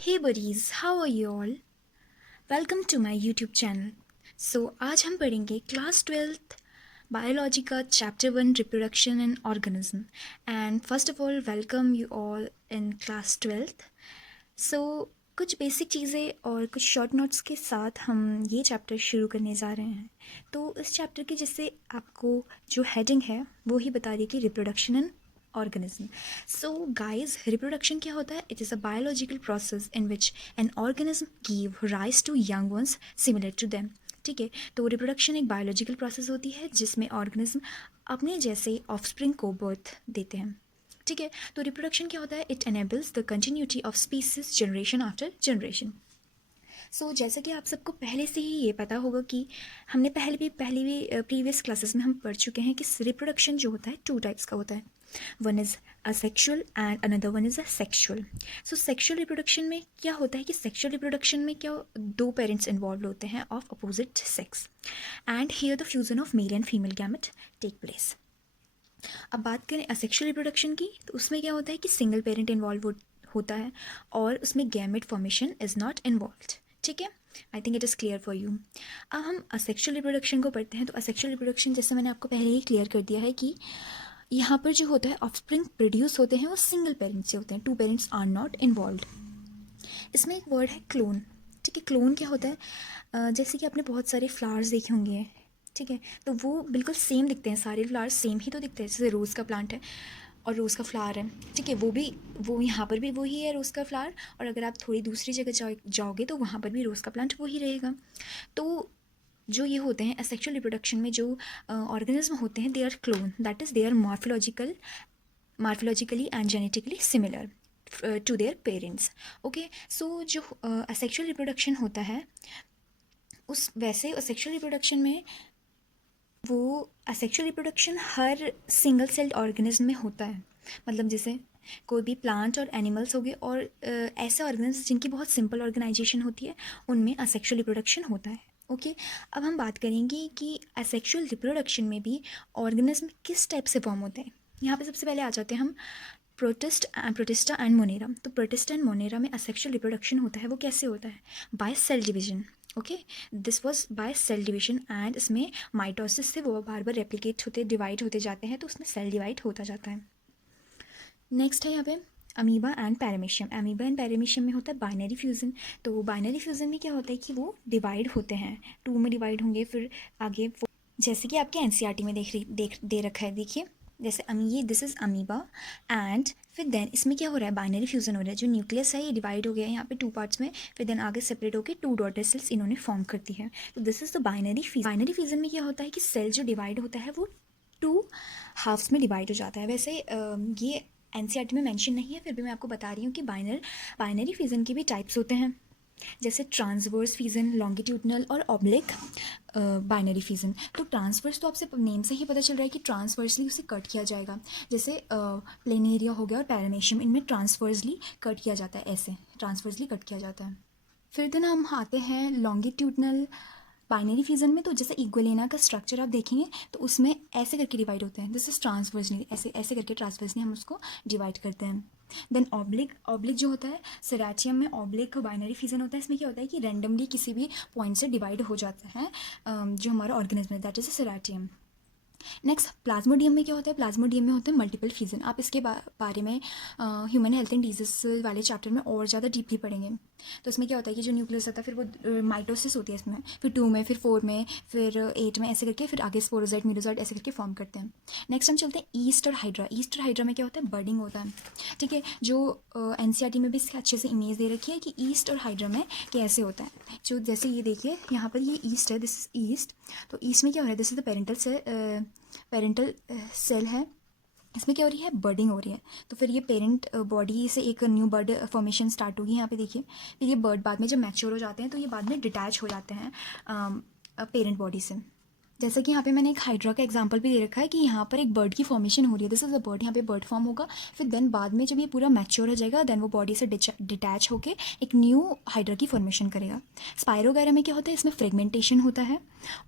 Hey buddies, how are you all? Welcome to my YouTube channel. आज हम पढ़ेंगे class 12th biology का chapter 1 reproduction and organism and first of all welcome you all in class 12th. सो कुछ basic चीज़ें और कुछ short notes के साथ हम ये चैप्टर शुरू करने जा रहे हैं. तो इस चैप्टर की जैसे आपको जो हेडिंग है वो ही बता रही है कि reproduction and organism. So guys, reproduction क्या होता है? It is a biological process in which an organism give rise to young ones similar to them. ठीक है, तो रिप्रोडक्शन एक बायोलॉजिकल प्रोसेस होती है जिसमें ऑर्गेनिज्म अपने जैसे ऑफस्प्रिंग को बर्थ देते हैं. ठीक है, तो रिप्रोडक्शन क्या होता है? It enables the continuity of species generation after generation. जैसा कि आप सबको पहले से ही ये पता होगा कि हमने पहले भी प्रीवियस क्लासेस में हम पढ़ चुके हैं कि रिप्रोडक्शन जो होता है 2 टाइप्स का होता है. One is asexual and another one is a sexual. Sexual reproduction में क्या होता है कि सेक्सुअल रिप्रोडक्शन में क्या 2 पेरेंट्स इन्वॉल्व होते हैं of opposite sex and here the fusion of male and female gamete take place. अब बात करें असेक्सुअल रिप्रोडक्शन की, तो उसमें क्या होता है कि सिंगल पेरेंट इन्वॉल्व होता है और उसमें gamete formation is not involved. ठीक है, I think it is clear for you. अब हम असेक्सुअल रिप्रोडक्शन को पढ़ते हैं. तो असेक्सुअल रिप्रोडक्शन जैसे मैंने आपको पहले ही क्लियर कर दिया है कि यहाँ पर जो होता है ऑफस्प्रिंग प्रोड्यूस होते हैं वो सिंगल पेरेंट्स से होते हैं. 2 पेरेंट्स आर नॉट इन्वॉल्व. इसमें एक वर्ड है क्लोन. ठीक है, क्लोन क्या होता है? जैसे कि आपने बहुत सारे फ्लावर्स देखे होंगे. ठीक है, तो वो बिल्कुल सेम दिखते हैं, सारे फ्लावर्स सेम ही तो दिखते हैं. जैसे रोज़ का प्लांट है और रोज़ का फ्लावर है. ठीक है, वो यहाँ पर भी वही है रोज़ का फ्लावर, और अगर आप थोड़ी दूसरी जगह जाओगे तो वहाँ पर भी रोज़ का प्लांट वही रहेगा. तो जो ये होते हैं असेक्सुअल रिप्रोडक्शन में जो ऑर्गेनिज्म होते हैं, they are clone, that is they are morphologically and genetically similar to their parents. Okay, so जो असेक्सुअल रिप्रोडक्शन होता है उस वैसे असेक्सुअल रिप्रोडक्शन में वो असेक्सुअल रिप्रोडक्शन हर सिंगल सेल्ड ऑर्गेनिज्म में होता है. मतलब जैसे कोई भी प्लांट और एनिमल्स हो गए और ऐसे ऑर्गेनिज्म जिनकी बहुत सिंपल ऑर्गेनाइजेशन होती है उनमें असेक्सुअल रिप्रोडक्शन होता है. ओके, अब हम बात करेंगे कि असेक्सुअल रिप्रोडक्शन में भी ऑर्गेनिज्म किस टाइप से फॉर्म होते हैं. यहाँ पे सबसे पहले आ जाते हैं हम प्रोटिस्टा एंड मोनेरा. तो प्रोटिस्टा एंड मोनेरा में असेक्सुअल रिप्रोडक्शन होता है. वो कैसे होता है? By cell division. Okay, this was by cell division and इसमें माइटोसिस से वो बार बार रेप्लिकेट होते डिवाइड होते जाते हैं, तो उसमें सेल डिवाइड होता जाता है. नेक्स्ट है यहाँ पे amoeba and paramecium. Amoeba and paramecium में होता है बाइनरी फ्यूज़न. तो बाइनरी फ्यूज़न में क्या होता है कि वो डिवाइड होते हैं, 2 में डिवाइड होंगे. फिर आगे जैसे कि आपके एनसीईआरटी में दे रखा है, देखिए जैसे ये दिस इज़ अमीबा एंड फिर देन इसमें क्या हो रहा है? बाइनरी फ्यूज़न हो रहा है. जो न्यूक्लियस है ये डिवाइड हो गया है यहाँ पे 2 पार्ट्स में, फिर देन आगे सेपरेट होकर 2 डॉटर सेल्स इन्होंने फॉर्म करती है. तो this is the binary fusion में क्या होता है कि सेल जो डिवाइड होता है वो 2 हाफ्स में डिवाइड हो जाता है. वैसे ये एनसीईआरटी में मेंशन नहीं है, फिर भी मैं आपको बता रही हूँ कि बाइनरी फ्यूज़न के भी टाइप्स होते हैं, जैसे ट्रांसवर्स फ्यूज़न, लॉन्गिट्यूडनल और ऑब्लिक बाइनरी फ्यूज़न. तो ट्रांसवर्स तो आपसे नेम से ही पता चल रहा है कि ट्रांसवर्सली उसे कट किया जाएगा. जैसे प्लेनेरिया हो गया और पैरामीशियम, इनमें ट्रांसवर्सली कट किया जाता है, ऐसे ट्रांसवर्सली कट किया जाता है. फिर देन हम आते हैं लॉन्गिट्यूडनल बाइनरी फ्यूज़न में. तो जैसे इक्विलेना का स्ट्रक्चर आप देखेंगे तो उसमें ऐसे करके डिवाइड होते हैं. दिस इज ट्रांसवर्सली, ऐसे ऐसे करके ट्रांसवर्सली हम उसको डिवाइड करते हैं. देन ऑब्लिक जो होता है सेराटियम में, ऑब्लिक बाइनरी फ्यूज़न होता है. इसमें क्या होता है कि रैंडमली किसी भी पॉइंट से डिवाइड हो जाता है जो हमारा ऑर्गेनिज्म है, that is a Ceratium. Next Plasmodium में क्या होता है? प्लाज्मोडियम में होता है मल्टीपल फ्यूज़न. आप इसके बारे में ह्यूमन हेल्थ एंड डिजीज वाले चैप्टर में और ज़्यादा डीपली पढ़ेंगे. तो इसमें क्या होता है कि जो न्यूक्लियस होता है फिर वो माइटोसिस होती है इसमें, फिर 2 में, फिर 4 में, फिर 8 में, ऐसे करके फिर आगे स्पोरोजाइट मिडोजाइट ऐसे करके फॉर्म करते हैं. नेक्स्ट हम चलते हैं ईस्ट और हाइड्रा. ईस्ट और हाइड्रा में क्या होता है? बर्डिंग होता है. ठीक है, जो एनसीईआरटी में भी इसके अच्छे से इमेज दे रखी है कि ईस्ट और हाइड्रा में कैसे होता है. जो जैसे ये देखिए यहाँ पर ये ईस्ट है, दिस इज ईस्ट. तो ईस्ट में क्या हो रहा है? This is the parental cell है. इसमें क्या हो रही है? बर्डिंग हो रही है. तो फिर ये पेरेंट बॉडी से एक न्यू बर्ड फॉर्मेशन स्टार्ट होगी. यहाँ पे देखिए, फिर ये बर्ड बाद में जब मैच्योर हो जाते हैं तो ये बाद में डिटैच हो जाते हैं पेरेंट बॉडी से. जैसा कि यहाँ पे मैंने एक हाइड्रा का एग्जांपल भी दे रखा है कि यहाँ पर एक बर्ड की फॉर्मेशन हो रही है. दिस इज अ बर्ड, यहाँ पे बर्ड फॉर्म होगा. फिर देन बाद में जब ये पूरा मैच्योर हो जाएगा देन वो बॉडी से डिटैच होकर एक न्यू हाइड्रा की फॉर्मेशन करेगा. स्पाइरो वगैरह में क्या होता है? इसमें फ्रेगमेंटेशन होता है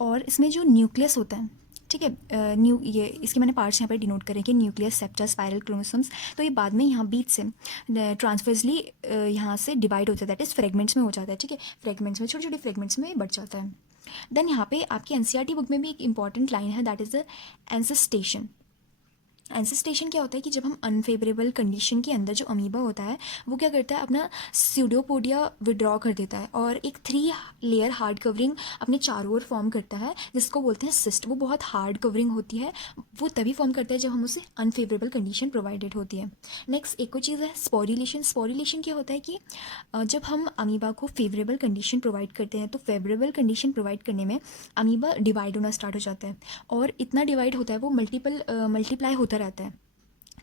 और इसमें जो न्यूक्लियस होता है ठीक है। न्यू ये इसके मैंने पार्ट्स यहाँ पर डिनोट करें कि न्यूक्लियस, सेप्टा, स्पाइरल, क्रोमोसोम्स। तो ये बाद में यहाँ बीच से ट्रांसवर्सली यहाँ से डिवाइड हो जाता है, दैट इज फ्रेगमेंट्स में हो जाता है। ठीक है, फ्रेगमेंट्स में, छोटे छोटे फ्रेगमेंट्स में बढ़ जाता है। देन यहाँ पे आपकी एनसीईआरटी बुक में भी एक इंपॉर्टेंट लाइन है, दैट इज द एंसेस्टेशन। एंसेस्टेशन क्या होता है कि जब हम अनफेवरेबल कंडीशन के अंदर जो अमीबा होता है वो क्या करता है, अपना स्यूडोपोडिया विड्रॉ कर देता है और एक 3 लेयर हार्ड कवरिंग अपने चारों ओर फॉर्म करता है, जिसको बोलते हैं सिस्ट। वो बहुत हार्ड कवरिंग होती है, वो तभी फॉर्म करता है जब हम उसे अनफेवरेबल कंडीशन प्रोवाइडेड होती है। नेक्स्ट एक और चीज़ है स्पोरिलेशन। स्पोरिलेशन क्या होता है कि जब हम अमीबा को फेवरेबल कंडीशन प्रोवाइड करते हैं तो फेवरेबल कंडीशन प्रोवाइड करने में अमीबा डिवाइड होना स्टार्ट हो जाता है, और इतना डिवाइड होता है वो मल्टीप्लाई होता रहता है।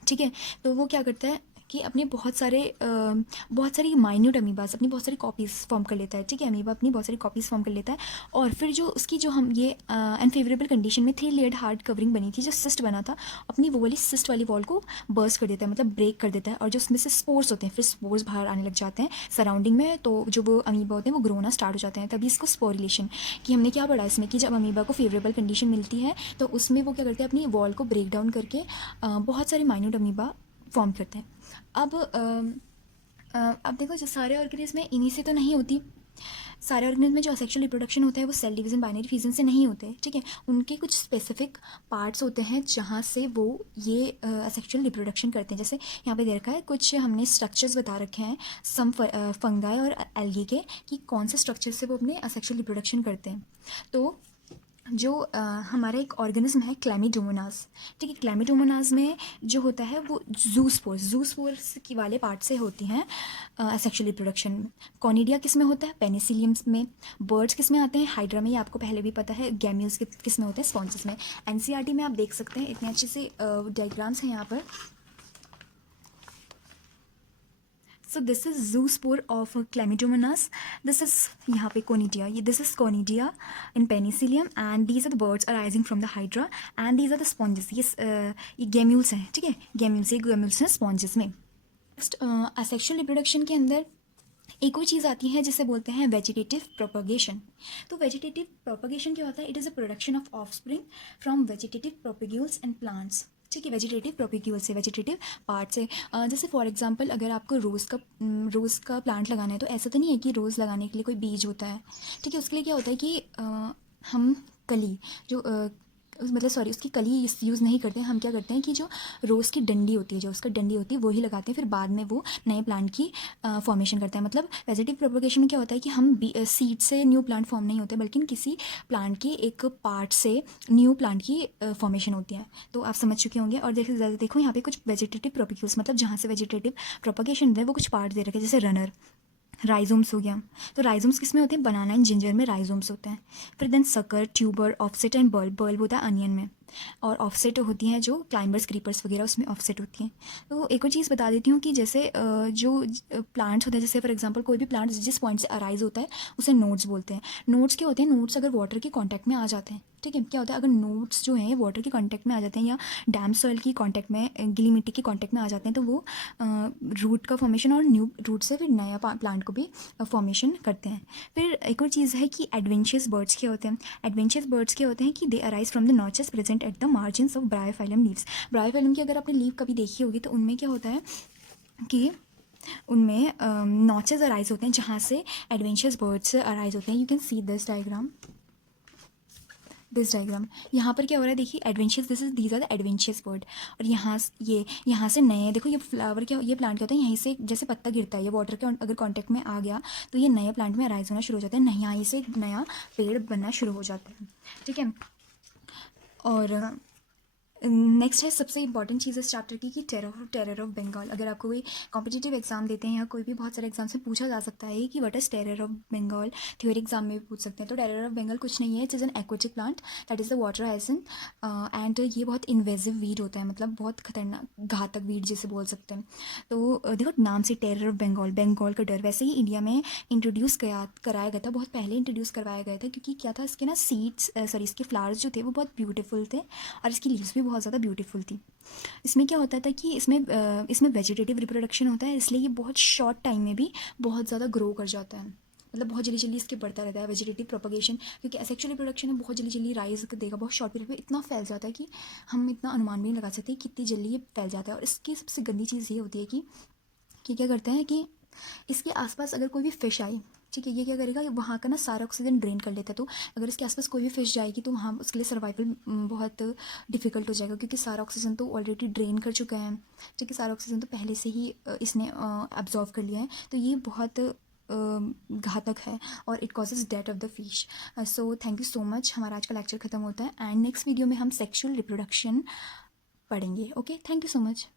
ठीक है, तो वो क्या करता है कि अपने बहुत सारी माइन्यूट अमीबास अपनी बहुत सारी कॉपीज़ फॉर्म कर लेता है। ठीक है, अमीबा अपनी बहुत सारी कॉपीज़ फॉर्म कर लेता है, और फिर जो उसकी जो हम ये अनफेवरेबल कंडीशन में 3 लेयर्ड हार्ड कवरिंग बनी थी, जो सिस्ट बना था, अपनी वो वाली सिस्ट वाली वॉल को बर्स्ट कर देता है, मतलब ब्रेक कर देता है, और जो उसमें से स्पोर्स होते हैं, फिर स्पोर्स बाहर आने लग जाते हैं सराउंडिंग में, तो जो वो अमीबा होते हैं वो ग्रो होना स्टार्ट हो जाते हैं। तभी इसको स्पोरिलेशन कि हमने क्या पढ़ा इसमें कि जब अमीबा को फेवरेबल कंडीशन मिलती है तो उसमें वो क्या करते हैं, अपनी वॉल को ब्रेक डाउन करके बहुत सारे माइन्यूट अमीबा फॉर्म करते हैं। अब देखो, जो सारे ऑर्गेनिज्म में इन्हीं से तो नहीं होती। सारे ऑर्गेनिज्म में जो असेक्सुअल रिप्रोडक्शन होता है वो सेल डिवीजन, बाइनरी फिजन से नहीं होते। ठीक है, उनके कुछ स्पेसिफिक पार्ट्स होते हैं जहाँ से वो ये असेक्सुअल रिप्रोडक्शन करते हैं। जैसे यहाँ पे दे रखा है, कुछ हमने स्ट्रक्चर्स बता रखे हैं सम फंगाई और एल्गी के, कि कौन से स्ट्रक्चर से वो अपने असेक्सुअल रिप्रोडक्शन करते हैं। तो जो हमारा एक ऑर्गेनिज्म है क्लैमिडोमोनास। ठीक है, क्लैमिडोमोनास में जो होता है वो जूस्पोर्स की वाले पार्ट से होती हैं सेक्सुअल रिप्रोडक्शन। कॉनिडिया किस में होता है, पेनिसिलियम में। बर्ड्स किस में आते हैं, हाइड्रा में, ये आपको पहले भी पता है। गैम्यूल्स किस में होते हैं, स्पॉन्जेस में। एनसीईआरटी में आप देख सकते हैं, इतने अच्छे से डायग्राम्स हैं यहाँ पर। So this is zoospore of Chlamydomonas. This is यहाँ पे Conidia. This is Conidia in Penicillium, and these are the birds arising from the Hydra, and these are the sponges. ये gemmules हैं, ठीक है, gemmules हैं sponges में। Next asexual reproduction के अंदर एक और चीज़ आती है जिसे बोलते हैं वेजिटेटिव प्रोपगेशन। तो वेजिटेटिव प्रोपगेशन क्या होता है, it is a production of offspring from vegetative propagules and plants. ठीक है, वेजिटेटिव प्रोपिग्यूल से, वेजिटेटिव पार्ट से। जैसे फॉर एग्जांपल अगर आपको रोज़ का प्लांट लगाना है, तो ऐसा तो नहीं है कि रोज़ लगाने के लिए कोई बीज होता है। ठीक है, उसके लिए क्या होता है कि हम कली जो मतलब सॉरी उसकी कली यूज़ नहीं करते हैं। हम क्या करते हैं कि जो रोज़ की डंडी होती है, जो उसका डंडी होती है वो ही लगाते हैं, फिर बाद में वो नए प्लांट की फॉर्मेशन करते हैं। मतलब वेजिटेटिव प्रोपगेशन में क्या होता है कि हम सीड से न्यू प्लांट फॉर्म नहीं होते, बल्कि किसी प्लांट के एक पार्ट से न्यू प्लांट की फॉर्मेशन होती है। तो आप समझ चुके होंगे। और देखो यहाँ पे कुछ वेजिटेटिव प्रोपिक्यूल्स, मतलब जहाँ से वेजिटेटिव प्रोपगेशन है वो कुछ पार्ट दे रखे हैं, जैसे रनर, राइजोम्स हो गया। तो राइजोम्स किस में होते हैं, बनाना एंड जिंजर में राइजोम्स होते हैं। फिर then sucker, tuber, offset and bulb होता है अनियन में। और ऑफसेट होती हैं जो क्लाइंबर्स, क्रीपर्स वगैरह, उसमें ऑफसेट होती हैं। तो एक और चीज़ बता देती हूँ कि जैसे जो प्लांट्स होते हैं, जैसे फॉर एग्जांपल कोई भी प्लांट जिस पॉइंट से अराइज होता है उसे नोड्स बोलते हैं। नोड्स क्या होते हैं, नोड्स अगर वाटर के कॉन्टैक्ट में आ जाते हैं, ठीक है, क्या होता है अगर नोड्स जो हैं वाटर के कॉन्टैक्ट में आ जाते हैं या डैम सॉइल की कॉन्टैक्ट में, गीली मिट्टी के कॉन्टैक्ट में आ जाते हैं, तो वो रूट का फॉर्मेशन और न्यू रूट से फिर नया प्लांट को भी फॉर्मेशन करते हैं। फिर एक और चीज़ है कि एडवेंशियस बर्ड्स क्या होते हैं। एडवेंशियस बर्ड्स क्या होते हैं कि दे arise from the notches present at the margins of Bryophyllum leaves. Bryophyllum की अगर आपने लीव कभी देखी होगी तो उनमें क्या होता है कि उनमें नॉचेस अराइज होते हैं जहाँ से एडवेंशियस बर्ड्स अराइज होते हैं। You can see this diagram, यहाँ पर क्या हो रहा है देखिए, adventitious, these are the adventitious bird. और यहाँ से नए, देखो ये फ्लावर क्या, ये प्लांट क्या होता है, यहीं से जैसे पत्ता गिरता है, ये वाटर के अगर कांटेक्ट में आ गया तो ये नए प्लांट में अराइज होना शुरू हो जाता है, यहाँ से नया पेड़ बनना शुरू हो जाता है। ठीक है, और नेक्स्ट है सबसे इंपॉर्टेंट चीज़ इस चैप्टर की कि टेरर ऑफ बंगाल। अगर आपको कोई कॉम्पिटिटिव एग्जाम देते हैं या कोई भी बहुत सारे एग्जाम से पूछा जा सकता है कि what is terror of Bengal, theory exam में भी पूछ सकते हैं। तो टेरर ऑफ बंगाल कुछ नहीं है, it is an aquatic plant that is the water hyacinth, and ये बहुत इन्वेजिव वीड होता है, मतलब बहुत खतरनाक घातक वीड जिसे बोल सकते हैं। तो देखो नाम से टेरर ऑफ बंगाल, बंगाल का डर। वैसे ही इंडिया में इंट्रोड्यूस कराया गया था, बहुत पहले इंट्रोड्यूस करवाया गया था, क्योंकि क्या था, इसके ना सीड्स इसके फ्लावर्स जो थे वो बहुत ब्यूटीफुल थे और इसकी लीव्स भी बहुत ज़्यादा ब्यूटीफुल थी। इसमें क्या होता था कि इसमें वेजिटेटिव रिप्रोडक्शन होता है, इसलिए ये बहुत शॉर्ट टाइम में भी बहुत ज़्यादा ग्रो कर जाता है। मतलब बहुत जल्दी जल्दी इसके बढ़ता रहता है वेजिटेटिव प्रोपगेशन, क्योंकि असेक्सुअल रिप्रोडक्शन है बहुत जल्दी जल्दी राइज देगा, बहुत शॉर्ट पीरियड में इतना फैल जाता है कि हम इतना अनुमान भी नहीं लगा सकते कितनी जल्दी ये फैल जाता है। और इसकी सबसे गंदी चीज़ ये होती है कि क्या करते हैं कि इसके आसपास अगर कोई भी फिश आए, ठीक है, ये क्या करेगा, वहाँ का ना सारा ऑक्सीजन ड्रेन कर लेता है। तो अगर इसके आसपास कोई भी फिश जाएगी तो वहाँ उसके लिए सर्वाइवल बहुत डिफिकल्ट हो जाएगा, क्योंकि सारा ऑक्सीजन तो ऑलरेडी ड्रेन कर चुका है, ठीक है, सारा ऑक्सीजन तो पहले से ही इसने एब्जॉर्व कर लिया है। तो ये बहुत घातक है और it causes death of the fish. So thank you so much, हमारा आज का लेक्चर खत्म होता है एंड नेक्स्ट वीडियो में हम सेक्शुअल रिप्रोडक्शन पढ़ेंगे। Okay, thank you so much.